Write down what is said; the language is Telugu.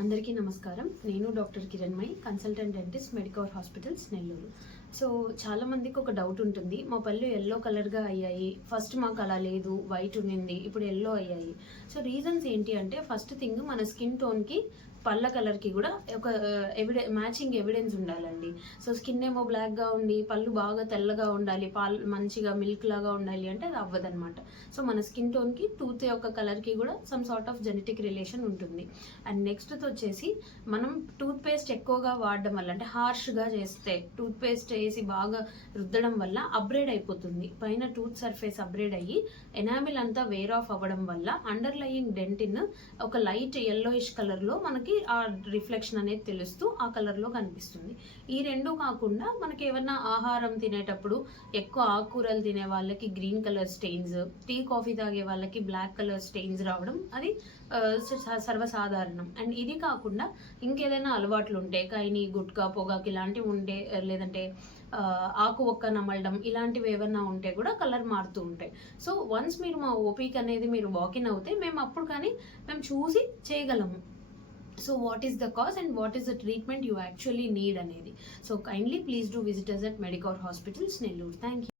అందరికీ నమస్కారం. నేను doctor Kiranmayi, consultant dentist, Medicover hospitals, Nellore. So చాలా మందికి ఒక డౌట్ ఉంటుంది, మా పళ్ళు ఎల్లో కలర్గా అయ్యాయి, ఫస్ట్ మాకు అలా లేదు, వైట్ ఉన్నింది, ఇప్పుడు ఎల్లో అయ్యాయి. సో రీజన్స్ ఏంటి అంటే, ఫస్ట్ థింగ్ మన స్కిన్ టోన్కి పళ్ళ కలర్కి కూడా ఒక మ్యాచింగ్ ఎవిడెన్స్ ఉండాలండి. సో స్కిన్ ఏమో బ్లాక్గా ఉండి పళ్ళు బాగా తెల్లగా ఉండాలి, పాలు మంచిగా మిల్క్ లాగా ఉండాలి అంటే అది అవ్వదనమాట. సో మన స్కిన్ టోన్కి టూత్ యొక్క కలర్కి కూడా some sort of genetic relation ఉంటుంది. అండ్ నెక్స్ట్ వచ్చేసి మనం టూత్ పేస్ట్ ఎక్కువగా వాడడం వల్ల, అంటే హార్ష్గా చేస్తే టూత్ పేస్ట్ వేసి బాగా రుద్దడం వల్ల అబ్రేడ్ అయిపోతుంది, పైన టూత్ సర్ఫేస్ అబ్రేడ్ అయ్యి ఎనామిల్ అంతా వేర్ ఆఫ్ అవ్వడం వల్ల అండర్లయింగ్ డెంటిన్ ఒక లైట్ ఎల్లోయిష్ కలర్లో మనకి ఆ రిఫ్లెక్షన్ అనేది తెలుస్తూ ఆ కలర్లో కనిపిస్తుంది. ఈ రెండు కాకుండా మనకి ఏమన్నా ఆహారం తినేటప్పుడు ఎక్కువ ఆకుకూరలు తినే వాళ్ళకి green colour stains, tea coffee తాగే వాళ్ళకి బ్లాక్ కలర్ స్టెయిన్స్ రావడం అది సర్వసాధారణం. అండ్ ఇది కాకుండా ఇంకేదైనా అలవాట్లు ఉంటే, కైని, గుట్కా, పొగాకు ఇలాంటివి ఉంటే, లేదంటే ఆకు ఒక్క నమలడం ఇలాంటివి ఏమన్నా ఉంటే కూడా కలర్ మారుతూ ఉంటాయి. సో వన్స్ మీరు మా ఓపీకి అనేది మీరు వాకిన్ అవుతే మేము అప్పుడు కానీ మేము చూసి చేయగలము. So what is the cause and what is the treatment you actually need anedi. So kindly please do visit us at Medicor Hospitals, Nellore. Thank you.